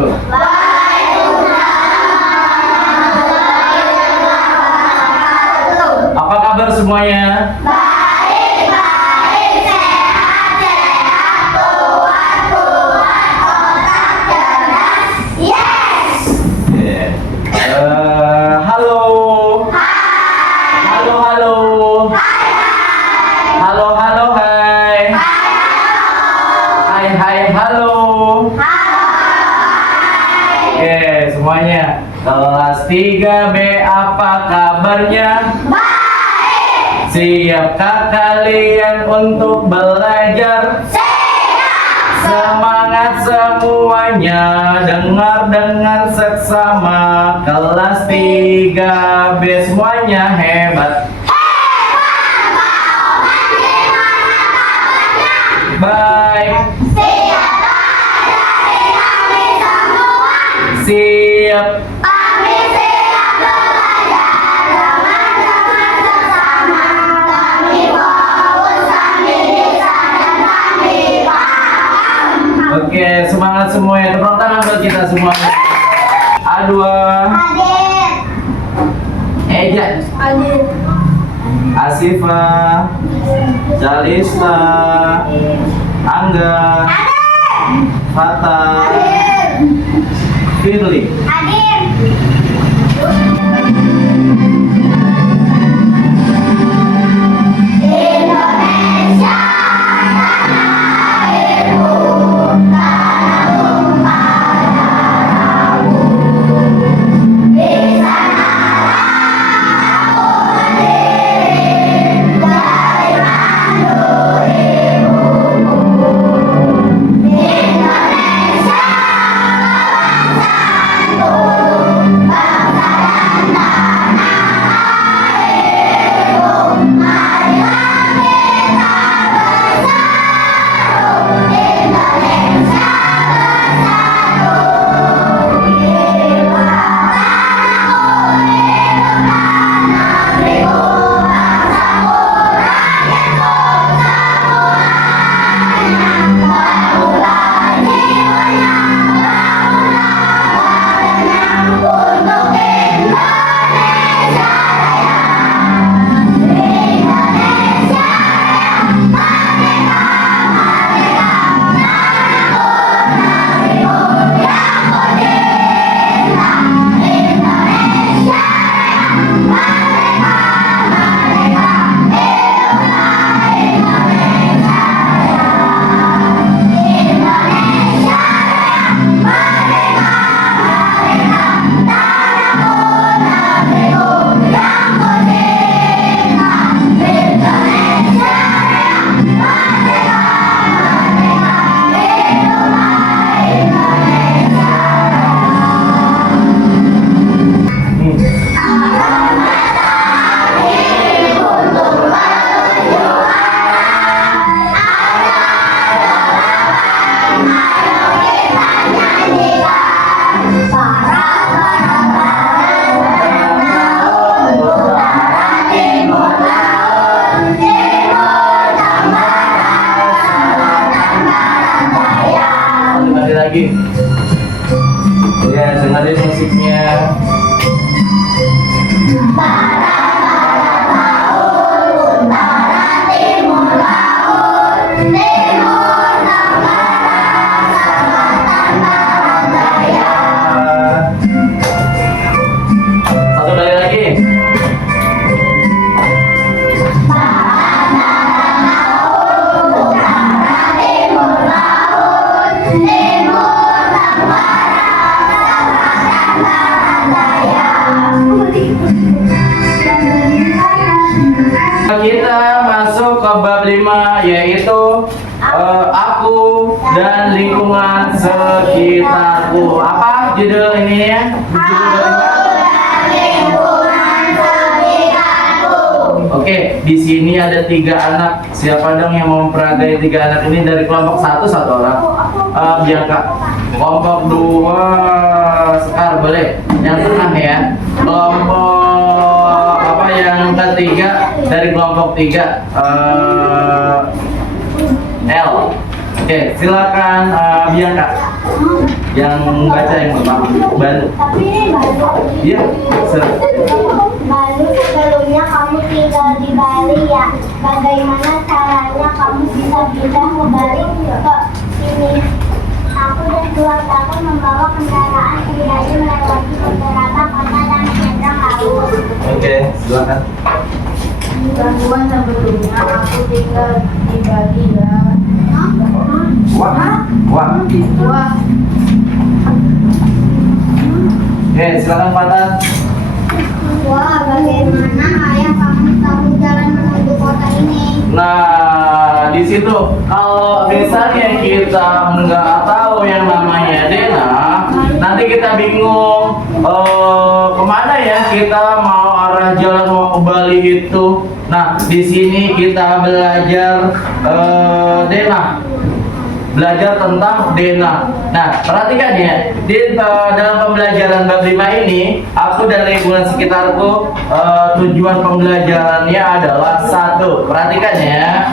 wabarakatuh. Apa kabar semuanya? Baik, sehat, kuat, otak cerdas. Yes. Yeah. Halo. Halo, halo. Halo, halo, hai. Hai, hai, halo. Oke, semuanya. Kelas 3B, apa kabarnya? Siapkah kalian untuk belajar? Siap. Semangat semuanya, dengar seksama. Kelas 3B semuanya hebat. Baik. Siap. Kami siap belajar dengan sesama. Kami fokus, kami bisa, dan kami paham. Oke, semangat semuanya. Tepuk tangan buat kita semuanya. A2. Hadir. Eja. Hadir. Asifa. Jalisa. Angga. Fata. Firly. Hadir. Indonesia tanah airku, tanah tumpah darahku. Di sanalah aku berdiri dari mandu ibuku. Indonesia bangsaku, bangsa dan tanah airku. Marilah kita berseru, Indonesia bersatu. Hidup tanahku, hidup negeriku, bangsaku, rakyatku semuanya. Bangunlah jiwanya, bangunlah badannya untuk Indonesia Raya. Indonesia Raya, merdeka, merdeka, tanahku, negeriku yang ku cinta. Indonesia Raya, merdeka, merdeka, hiduplah Indonesia Raya. Indonesia Raya, merdeka, merdeka, tanahku, negeriku yang ku cinta. Indonesia Raya, merdeka, merdeka, hiduplah Indonesia Raya. Untuk menuju arah ayo kita nyanyikan. Barat, barat, barat, barat, utara, timur, laut, timur dan barat, selatan, barat, daya. Sekali lagi. Ya, dengerin musiknya. Barat, barat, laut, utara, timur, laut, timur dan barat, selatan, barat, daya. Satu kali lagi. Barat, barat, laut, utara, timur, laut, timur dan barat, selatan, barat, daya. Kita masuk ke bab 5, yaitu aku dan lingkungan sekitarku. Apa judul ini ya? Oke, di sini ada 3 anak. Siapa dong yang mau memperagai 3 anak ini dari kelompok 1 satu orang? Bianca. Kelompok 2 Sekar boleh. Yang tengah ya. Kelompok apa yang ketiga dari kelompok 3 L. Oke, silakan Bianca. Yang baca yang pertama. Baru. Tapi ini baru. Iya. Baru sebelumnya kamu tinggal di Bali ya. Bagaimana caranya kamu bisa pindah ke Bali ke sini? Aku dan keluargaku membawa kendaraan pribadi melewati beberapa kota dan sentra laut. Oke, silakan. Gangguan sebelumnya aku tinggal di Bali ya. Wah. Wah, Oke, silakan Fatan. Wah, bagaimana ayah kamu tahu jalan menuju kota ini? Nah, di situ kalau misalnya kita nggak tahu yang namanya Dena, nanti kita bingung kemana ya kita mau arah jalan mau ke Bali itu. Nah, di sini kita belajar Dena. Belajar tentang Dena. Nah, perhatikan ya, di dalam pembelajaran bab 5 ini, aku dan lingkungan sekitarku tujuan pembelajarannya adalah satu. Perhatikan ya.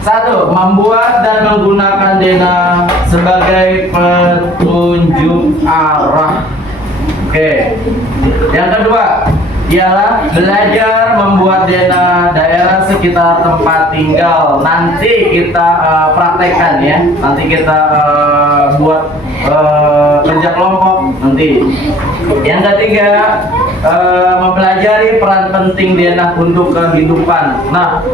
Satu, membuat dan menggunakan Dena sebagai petunjuk arah. Oke. Yang kedua, ialah belajar membuat Dena daerah sekitar tempat tinggal. Nanti kita praktekkan ya. Nanti kita buat kerja kelompok nanti. Yang ketiga, mempelajari peran penting Dena untuk kehidupan. Nah,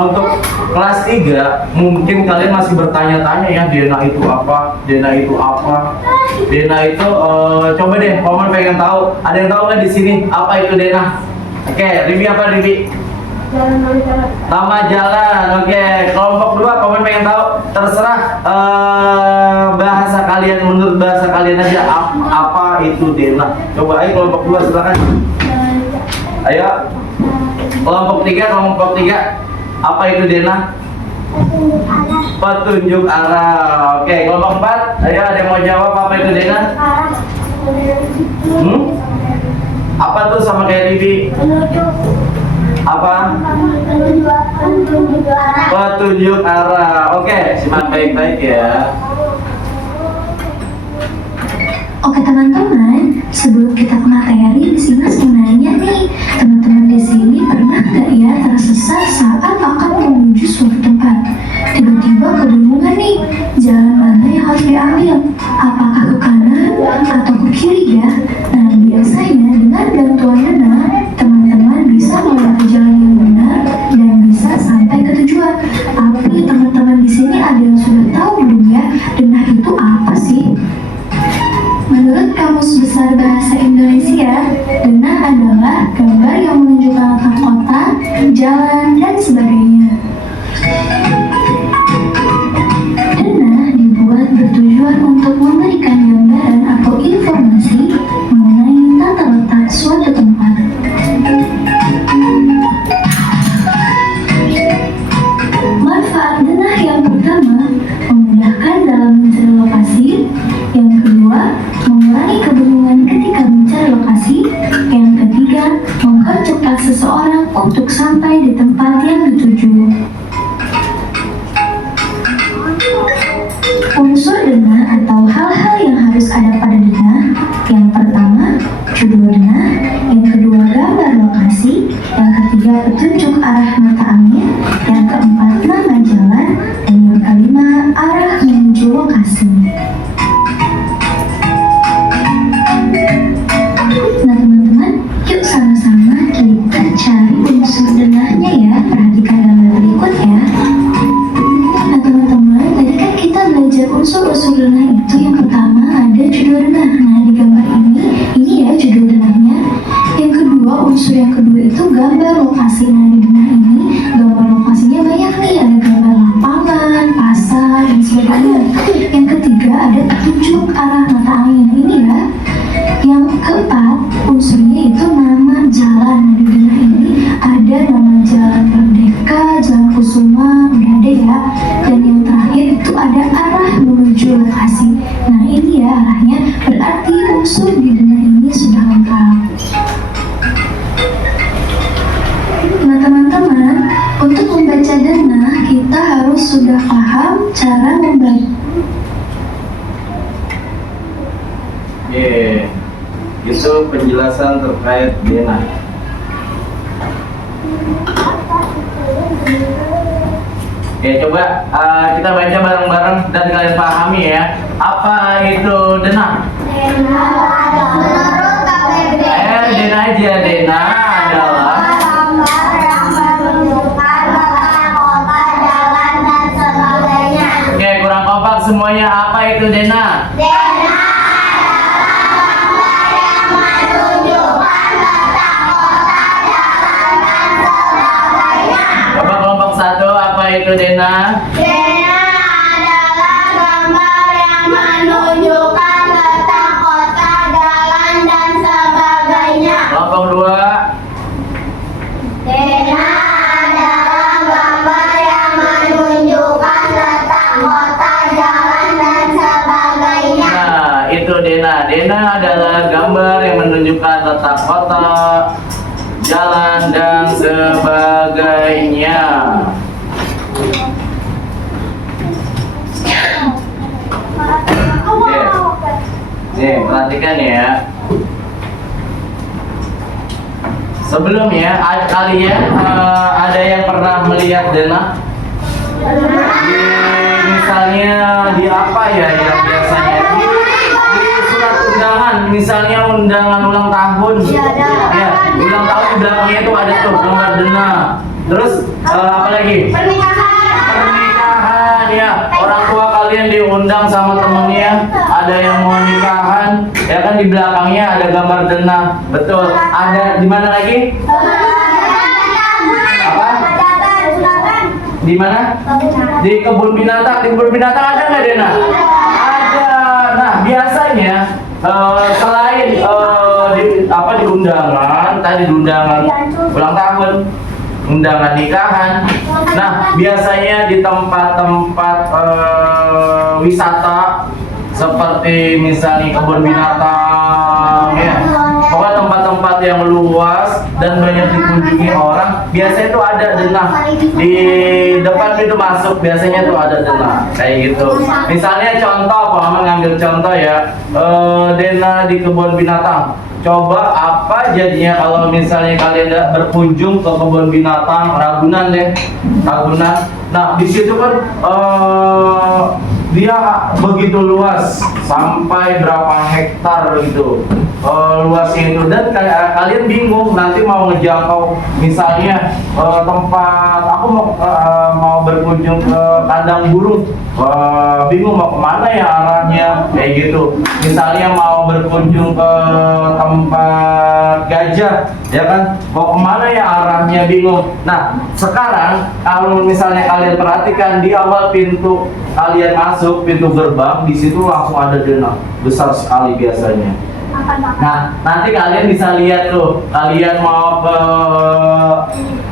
untuk kelas 3 mungkin kalian masih bertanya-tanya ya, Dena itu apa? Dena itu apa? Dena itu coba deh, Paman pengen tahu. Ada yang tahu nggak di sini apa itu Dena? Oke, Ribi apa Ribi? Nama jalan. Oke, kelompok 2 Paman pengen tahu. Terserah bahasa kalian, menurut bahasa kalian aja apa itu Dena. Coba ayo kelompok 2 silakan. Ayo. Kelompok 3 apa itu Dena? Petunjuk arah. Petunjuk arah. Oke, kelompok 4. Ayo ada yang mau jawab apa itu Dena? Arah. Apa tuh sama kayak Ribi? Menuju. Apa? Petunjuk arah. Petunjuk arah. Oke, simak baik-baik ya. Oke teman-teman, sebelum kita ke materi, Miss Imas mau nanya nih, teman-teman di sini pernah nggak ya tersesat saat akan menuju suatu tempat? Tiba-tiba kebingungan nih, jalan mana yang harus diambil? Apakah ke kanan atau ke kiri ya? Nah, biasanya dengan bantuan Dena, teman-teman bisa melewati jalan yang benar dan bisa sampai ke tujuan. Tapi teman-teman di sini ada yang sudah tahu belum ya, Dena itu apa sih? Menurut Kamus Besar Bahasa Indonesia, Dena adalah gambar yang menunjukkan letak kota, jalan, dan sebagainya. Dena dibuat bertujuan untuk memberikan gambaran atau informasi mengenai tata letak suatu tempat. Manfaat Dena yang pertama, memudahkan dalam mencari lokasi. Yang kedua, mengurangi kebingungan ketika mencari lokasi. Yang ketiga, mempercepat seseorang untuk sampai di tempat yang dituju. Unsur Dena atau hal-hal yang harus ada pada Dena. Yang pertama, judul Dena. Yang kedua, gambar lokasi. Yang ketiga, petunjuk arah mata angin. Yang keempat, nama jalan. Dan yang kelima, arah menuju lokasi. Nah teman-teman, yuk sama-sama kita cari unsur Denahnya ya. Perhatikan gambar berikut ya. Nah teman-teman, tadi kan kita belajar unsur-unsur Denah itu. Yang pertama ada judul Denah. Nah di gambar ini ya judul Denahnya. Yang kedua, unsur yang kedua itu gambar lokasi. Nah di Denah ini gambar lokasinya banyak nih. Ada gambar lapangan, pasar, dan sebagainya. Yang ketiga ada petunjuk arah mata angin. Ini ya. Yang keempat, unsurnya itu nama jalan. Nah, di Denah ini ada nama jalan Merdeka, Jalan Kusuma, udah ada ya. Dan yang terakhir itu ada arah menuju lokasi. Nah ini ya arahnya, berarti unsur di Denah ini sudah lengkap. Nah teman-teman, untuk membaca Denah kita harus sudah paham cara membaca. Oke, itu penjelasan terkait Dena. Oke, coba kita baca bareng-bareng dan kalian pahami ya. Apa itu Dena? Dena menurut KTP. Dena aja. Dena adalah Gambar yang menunjukkan letak kota, jalan, dan sebagainya. Oke, kurang kompak semuanya. Apa itu Dena? Dena adalah gambar yang menunjukkan letak kota, jalan, dan sebagainya. Coba kelompok satu, apa itu Dena? Dena adalah gambar yang menunjukkan letak kota, jalan, dan sebagainya. Kelompok dua, Dena adalah gambar yang menunjukkan letak kota, jalan, dan sebagainya. nah itu Dena. Dena adalah gambar yang menunjukkan letak kota, jalan, dan sebagainya. Oke. Nih, perhatikan ya. Sebelumnya, kalian ada yang pernah melihat Dena? Misalnya di apa ya yang biasanya? Di surat undangan, misalnya undangan ulang tahun. Ya, ulang tahun di belakangnya itu ada tuh gambar Dena. Terus apa lagi? Pernikahan ya, orang tua kalian diundang sama temennya, ada yang mau nikahan, ya kan di belakangnya ada gambar Dena, betul. Ada di mana lagi? Apa? Di mana? Di kebun binatang. Di kebun binatang ada nggak Dena? Ada. Nah biasanya selain di undangan, tadi di undangan ulang tahun, undangan nikahan. Nah, biasanya di tempat-tempat wisata seperti misalnya kebun binatang ya. Pokoknya tempat-tempat yang luas dan banyak dikunjungi orang, biasanya itu ada Dena. Di depan pintu masuk biasanya tuh ada Dena. Kayak gitu. Misalnya contoh, Pak Mama ngambil contoh ya. Dena di kebun binatang. Coba apa jadinya kalau misalnya kalian berkunjung ke kebun binatang Ragunan deh, Ragunan. Nah di situ kan dia begitu luas, sampai berapa hektar gitu luasnya itu, dan kalian bingung nanti mau ngejangkau misalnya tempat aku mau berkunjung ke kandang burung, bingung mau kemana ya arahnya kayak gitu. Misalnya mau berkunjung ke tempat gajah, ya kan, mau kemana ya arahnya bingung. Nah sekarang kalau misalnya kalian perhatikan di awal pintu kalian masuk, pintu gerbang, di situ langsung ada Dena besar sekali biasanya. Nah, nanti kalian bisa lihat tuh, kalian mau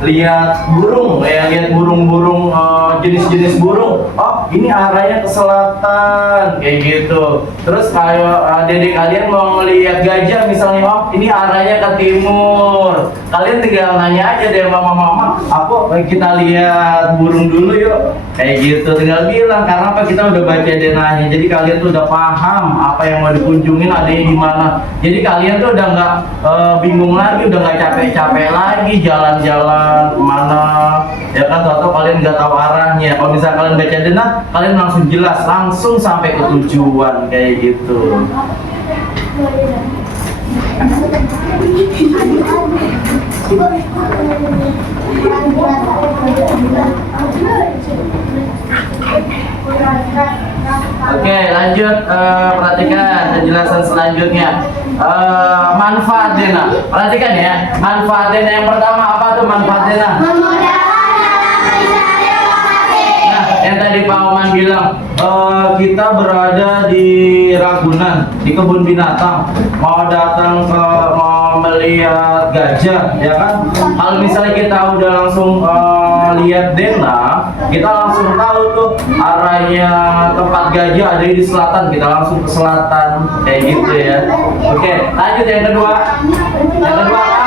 lihat burung, ya, lihat burung-burung, jenis-jenis burung. Oh, ini arahnya ke selatan, kayak gitu. Terus kalau dedek kalian mau melihat gajah misalnya, oh, ini arahnya ke timur. Kalian tinggal nanya aja deh mama, aku kita lihat burung dulu yuk, kayak gitu. Tinggal bilang, karena apa, kita udah baca denahnya. Jadi kalian tuh udah paham apa yang mau dikunjungin, adanya di mana. Jadi kalian tuh udah nggak bingung lagi, udah nggak capek-capek lagi jalan-jalan kemana, ya kan? Atau kalian nggak tahu arahnya. Kalau misalnya kalian baca denah, kalian langsung jelas, langsung sampai ke tujuan kayak gitu. Oke, lanjut, perhatikan penjelasan selanjutnya. Manfaat Dena, perhatikan ya. Manfaat Dena yang pertama apa tuh manfaat Dena? Nah, yang tadi Pak Oman bilang, kita berada di Ragunan, di kebun binatang, mau datang mau melihat gajah, ya kan? Kalau misalnya kita udah langsung lihat Dena, kita langsung tahu tuh arahnya tempat gajah ada di selatan, kita langsung ke selatan, kayak gitu ya. Oke, lanjut yang kedua. Yang kedua apa?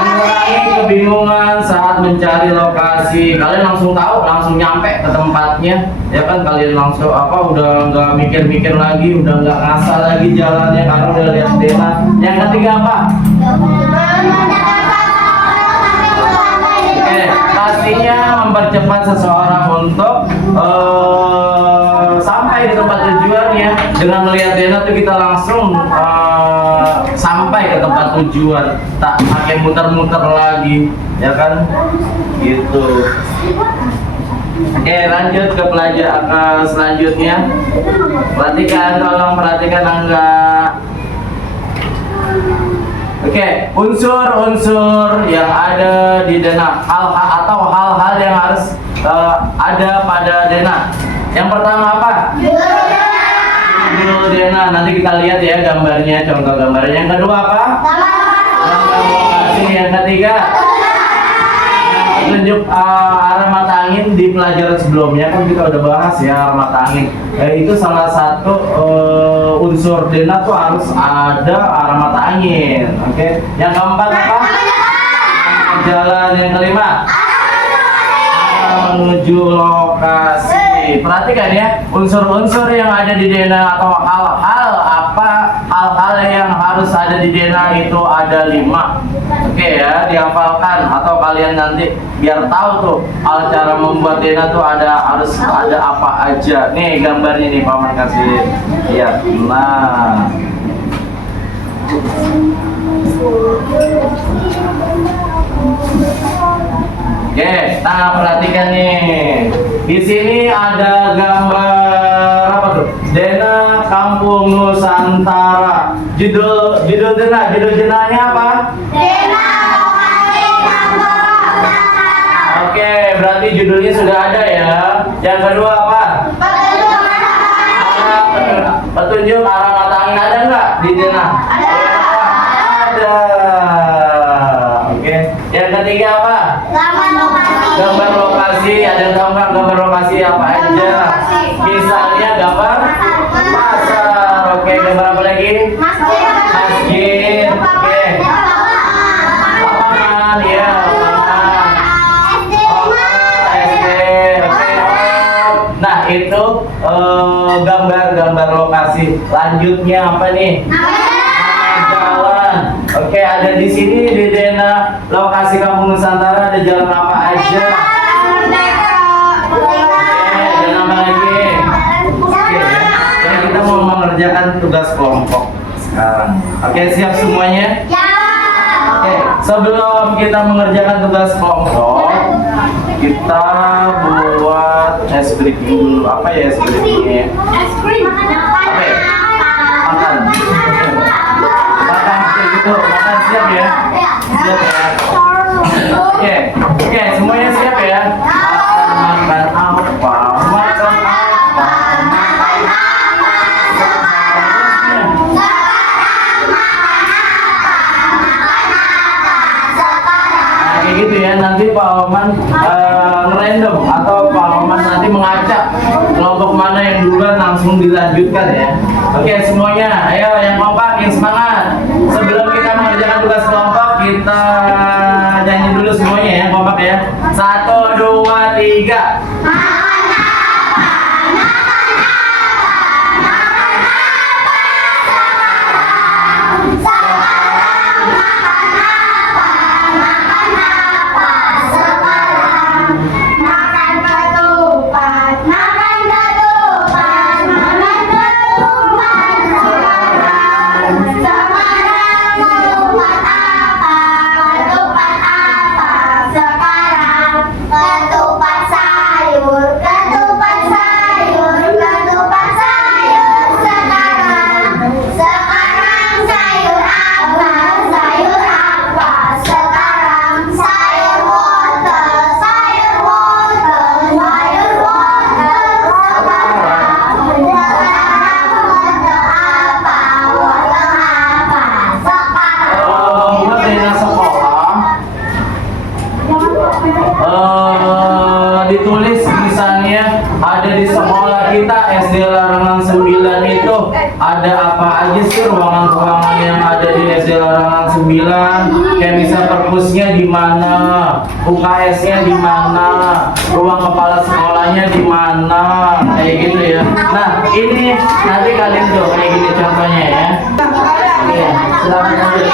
Mengurangi kebingungan saat saat mencari lokasi kalian langsung tahu, langsung nyampe ke tempatnya, ya kan? Kalian langsung udah nggak mikir-mikir lagi, udah nggak ngasal lagi jalannya karena udah lihat Dena. Yang ketiga apa? Oke, pastinya mempercepat seseorang untuk sampai di tempat tujuannya. Dengan melihat Dena tuh kita langsung sampai ke tempat tujuan, tak pakai muter-muter lagi, ya kan? Gitu. Oke, lanjut ke pelajaran selanjutnya. Tolong perhatikan angka. Oke, unsur-unsur yang ada di Dena, hal-hal yang harus ada pada Dena. Yang pertama apa? Judul Dena. Nanti kita lihat ya gambarnya, contoh gambarnya. Yang kedua apa? Gambar lokasi. Yang ketiga, tunjuk arah mata angin. Di pelajaran sebelumnya kan kita udah bahas ya arah mata angin. Itu salah satu unsur Dena tuh harus ada arah mata angin. Oke. Yang keempat apa? Jalan. Yang kelima, menuju lokasi. Perhatikan ya, unsur-unsur yang ada di Dena atau hal-hal yang harus ada di Dena itu ada 5. Oke ya, dihafalkan atau kalian nanti biar tahu tuh cara membuat Dena tuh harus ada apa aja. Nih gambarnya nih paman kasih lihat. Nah, oke, nah perhatikan nih. Di sini ada gambar apa tuh? Dena Kampung Nusantara. Judul Denanya apa? Dena lokasi kampung Nusantara. Oke, berarti judulnya sudah ada ya. Yang kedua apa? Petunjuk arah mata angin ada nggak di Dena? Ada. Oke. Yang ketiga apa? Gambar lokasi. Ada yang tahu nggak gambar lokasi apa aja? Misalnya gambar pasar. Oke, gambar apa lagi? Masjid. Oke. Lapangan, ya. SD. Oke. Nah, itu gambar-gambar lokasi. Lanjutnya apa nih? Jalan. Oke, ada di sini di Dena lokasi Kampung Nusantara ada jalan apa aja? Oke, dan apa lagi? Oke, ya kita mau mengerjakan tugas kelompok sekarang. Oke, siap semuanya? Oke, sebelum kita mengerjakan tugas kelompok, kita buat es breaking dulu. Apa ya es breakingnya? Apa ya? Makan. Makan siap ya? Siap ya? Oke, semuanya siap ya? Makan apa? Kayak gitu ya, nanti Pak Oman ngerandom atau Pak Oman nanti mengacak kelompok mana yang duluan langsung dilanjutkan ya. Oke semuanya, ayo yang kompak, yang semangat. Sebelum kita mengerjakan tugas kelompok, kita nyanyi dulu semuanya ya, kompak ya. 1, 2, 3. Ditulis misalnya ada di sekolah kita SD Larangan 9 itu ada apa aja sih ruangan-ruangan yang ada di SD Larangan 9? Kayak misal perpusnya di mana, UKS-nya di mana, ruang kepala sekolahnya di mana, kayak gitu ya. Nah, ini nanti kalian tuh kayak gini contohnya ya. Oke, silakan lanjut.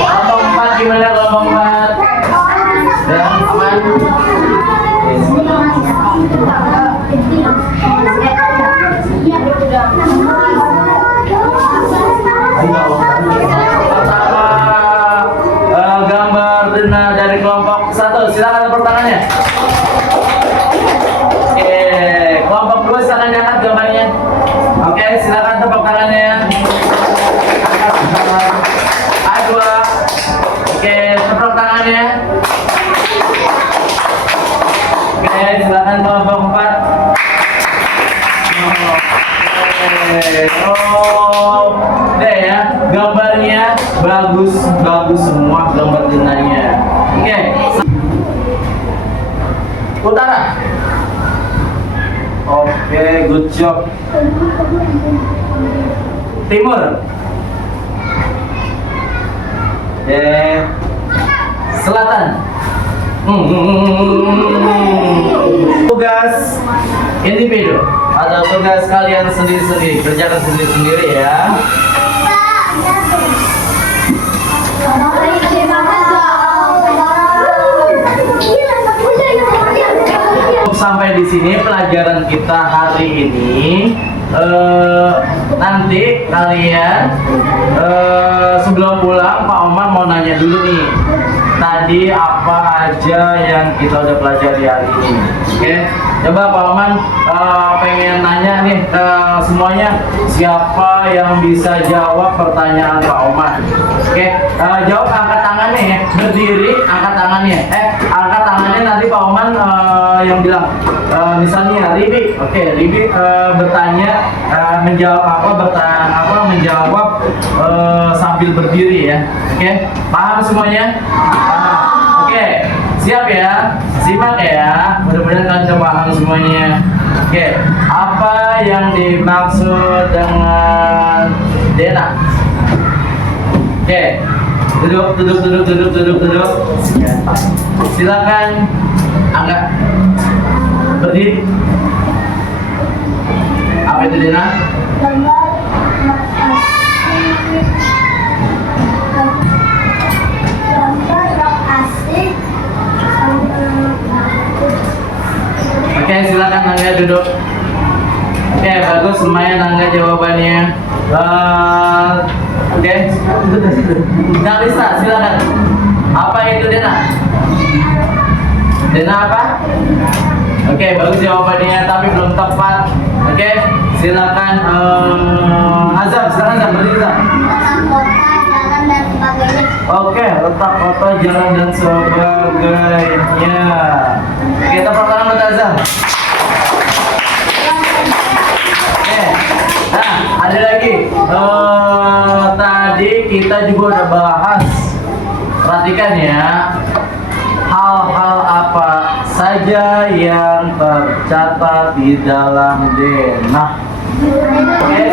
Kelompok 4 gimana kelompok 4? Ya, aman? Pertama, gambar Dena dari kelompok 1, silakan tepuk tangannya. Oke, kelompok 2 silakan diangkat gambarnya. Oke, silakan tepuk tangannya. A2. Oke, tepuk tangannya. Oke, silakan kelompok 4. Oh, deh ya, gambarnya bagus semua gambar Denanya. Oke, utara. Oke, good job. Timur. Oke, selatan. Tugas individu atau tugas kalian sendiri-sendiri, kerjakan sendiri-sendiri ya. Sampai di sini pelajaran kita hari ini. Nanti kalian sebelum pulang Pak Omar mau nanya dulu nih, tadi apa aja yang kita udah pelajari hari ini. Oke, coba Pak Oman pengen nanya nih ke semuanya, siapa yang bisa jawab pertanyaan Pak Oman? Oke, jawab, angkat tangannya ya, berdiri angkat tangannya. Angkat tangannya nanti Pak Oman yang bilang. Misalnya Ribi, oke, Ribi bertanya, menjawab sambil berdiri ya. Oke, paham semuanya? Paham. Oke, siap ya, simak ya. Mudah-mudahan kalian paham semuanya. Oke, apa yang dimaksud dengan Dena? Oke, duduk. Silakan angkat. Berdiri. Apa itu Dena? Oke, silakan Nangga duduk. Oke, bagus, lumayan Nangga jawabannya. Oke, Nggak bisa, silakan. Apa itu Dena? Dena apa? Oke, bagus jawabannya, tapi belum tepat. Oke, silakan Azam, silakan Azam, berdiri Azam. Letak kota, jalan dan sebagainya. Oke, letak kota, jalan dan sebagainya. Oke, tepuk tangan buat Azam. Oke, nah ada lagi. Tadi kita juga udah bahas. Perhatikan ya. Hal-hal apa saja yang tercatat di dalam Dena. Oke,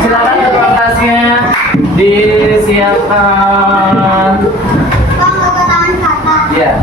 silakan kertasnya disiapkan. Bang, tangan kata. Ya.